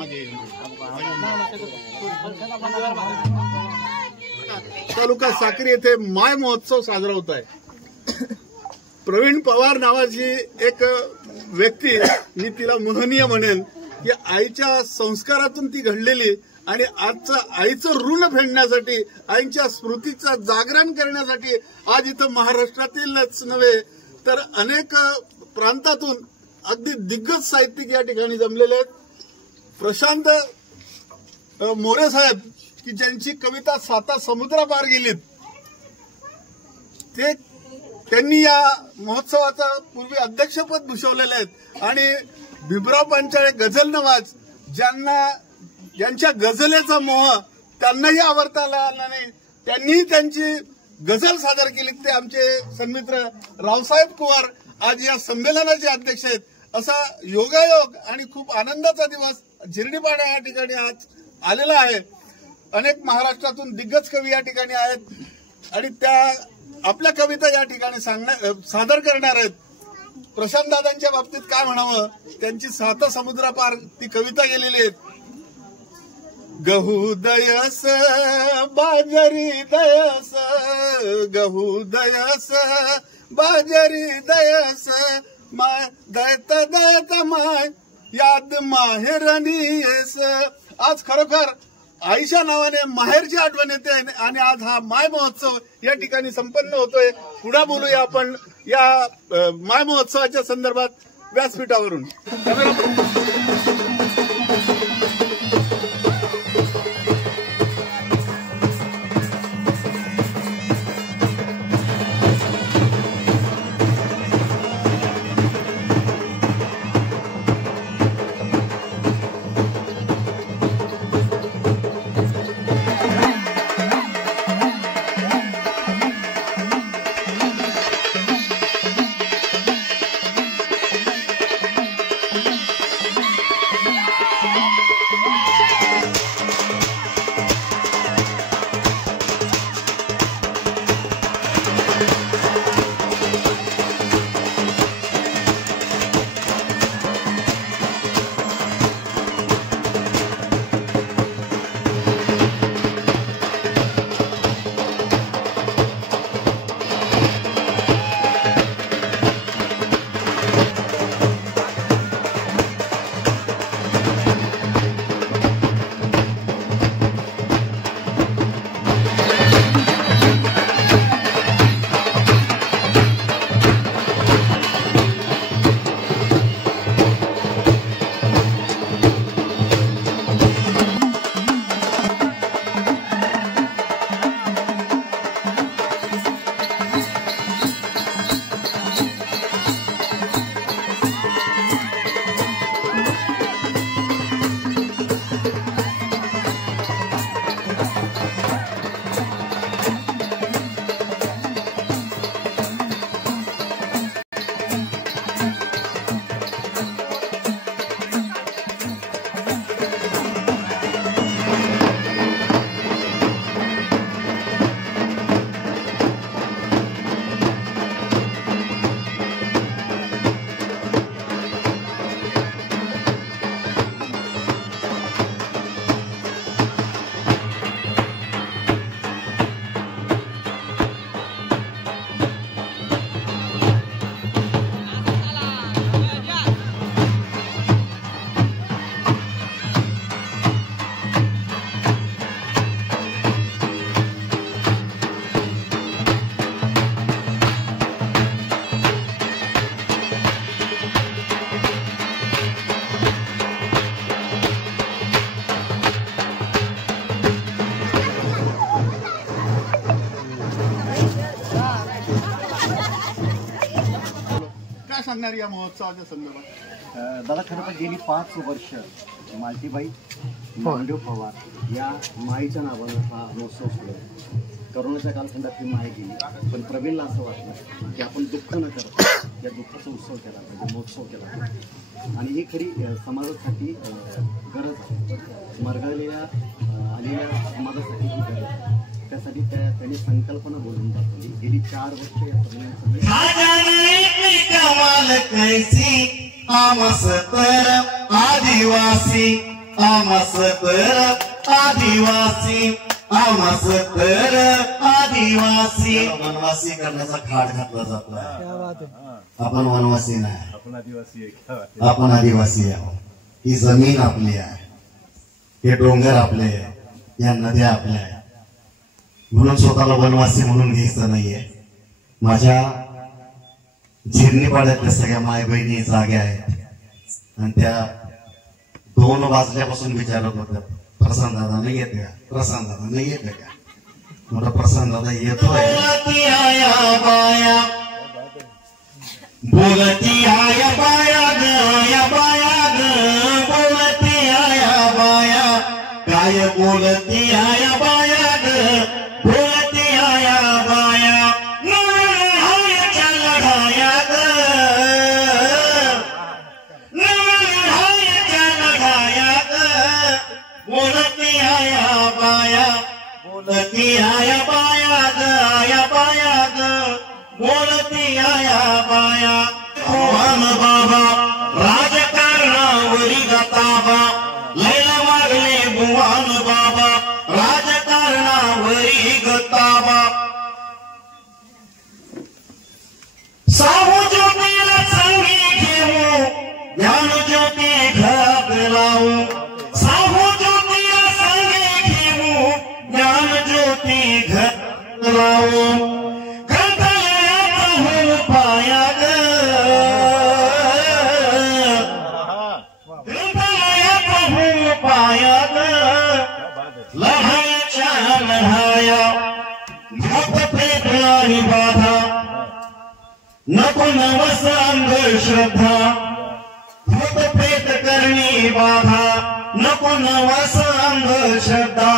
मागे तालुका साक्री येथे माय महोत्सव साजरा होत आहे। प्रवीण पवार नावाची एक व्यक्ती, मी तिला मोहनीय म्हणेन, की आईच्या संस्कारातून ती घडलेली आणि आजचं आईचं ऋण फेडण्यासाठी, आईच्या स्मृतीचं जागरण करण्यासाठी आज इथं महाराष्ट्रातीलच नव्हे तर अनेक प्रांतातून अगदी दिग्गज साहित्यिक या ठिकाणी जमलेले आहेत। प्रशांत मोरे साहेब की ज्यांची कविता 7 समुद्रापार गेलीत, त्यांनी या महोत्सवाचं पूर्वी अध्यक्षपद भूषवलेलं आहे आणि भिमराव पांचाळे गझल नवाज ज्यांच्या गझलेचा मोह त्यांनाही आवडता आला नाही, त्यांनीही त्यांची गझल सादर केली। ते आमचे सन्मित्र रावसाहेब कुवार आज या संमेलनाचे अध्यक्ष आहेत। असा योगायोग आणि खूप आनंदाचा दिवस झिरडीपाडा या ठिकाणी आज आलेला आहे। अनेक महाराष्ट्रातून दिग्गज कवी या ठिकाणी आहेत आणि त्या आपल्या कविता या ठिकाणी सादर करणार आहेत। प्रशांत दादांच्या बाबतीत काय म्हणावं, त्यांची 7 समुद्रापार ती कविता गेलेली आहे। गहू दयस बाजरी दयस, गहू दयस बाजरी दयस, माय दयत दयत माय याद माहेरनी येस। आज खरोखर आईच्या नावाने माहेरची आठवण येते आणि आज हा माय महोत्सव या ठिकाणी संपन्न होतोय। पुढे बोलूया आपण या माय महोत्सवाच्या संदर्भात व्यासपीठावरून। सांगणार या महोत्सवाच्या संदर्भात? दादा खरं तर गेली 5 वर्ष मालतीबाई नामदेव पवार या माईच्या नावानं हा महोत्सव सुरू आहे। करोनाच्या कालखंडात ही माय गेली, पण प्रवीणला असं वाटलं की आपण दुःख न करता या दुःखाचा उत्सव केला पाहिजे, महोत्सव केला पाहिजे आणि ही खरी समाजासाठी गरज आहे, मरगळलेल्या आलेल्या समाजासाठी ही गरज आहे। त्यासाठी त्यांनी संकल्पना बोलून दाखवली। गेली 4 वर्ष या प्रवीण कमाल कैसी आमस तर आदिवासी आमस तर आदिवासी, आमस तर आदिवासी. वनवासी करण्याचा खाट घातला जातो. आपण वनवासी नाही, आपण आदिवासी आहोत. ही जमीन आपली आहे, हे डोंगर आपले आहे, या नद्या आपल्या आहेत. म्हणून स्वतःला वनवासी म्हणून घ्यायचं नाहीये. माझ्या झिरनीपाड्यातल्या सगळ्या माय बहिणी जाग्या आहेत आणि त्या 2 वाजल्यापासून विचारत होत्या प्रशांत दादा नाही येते का, प्रशांत दादा नाही येते का. म्हटलं प्रशांत दादा येतोय. बोलती आया बाया ग, या बाया ग, बोलती आया बाया. काय बोलती आया बाया ग, बोलती आया बाया. लढाया ग, लढाया ग, बोलती आया बाया, बोलती आया बाया ग, या बाया ग, बोलती आया बाया. भगवान बाबा राजकारणावरी गताबा, लैला मागले भगवान बाबा राजकारणावरी गताबा. साहू ज्योतीला संगी घेऊ, ज्ञान ज्योती घरात लावू. साहू ज्योतीला संगी घेऊ, ज्ञान ज्योती घरात लावू. पाया ग, पाया ग, लढायच्या लढाया. भक्त प्रेत आणि बाधा, नको नवस अंधश्रद्धा. भूत प्रेत करणी बाधा, नको नवस अंधश्रद्धा.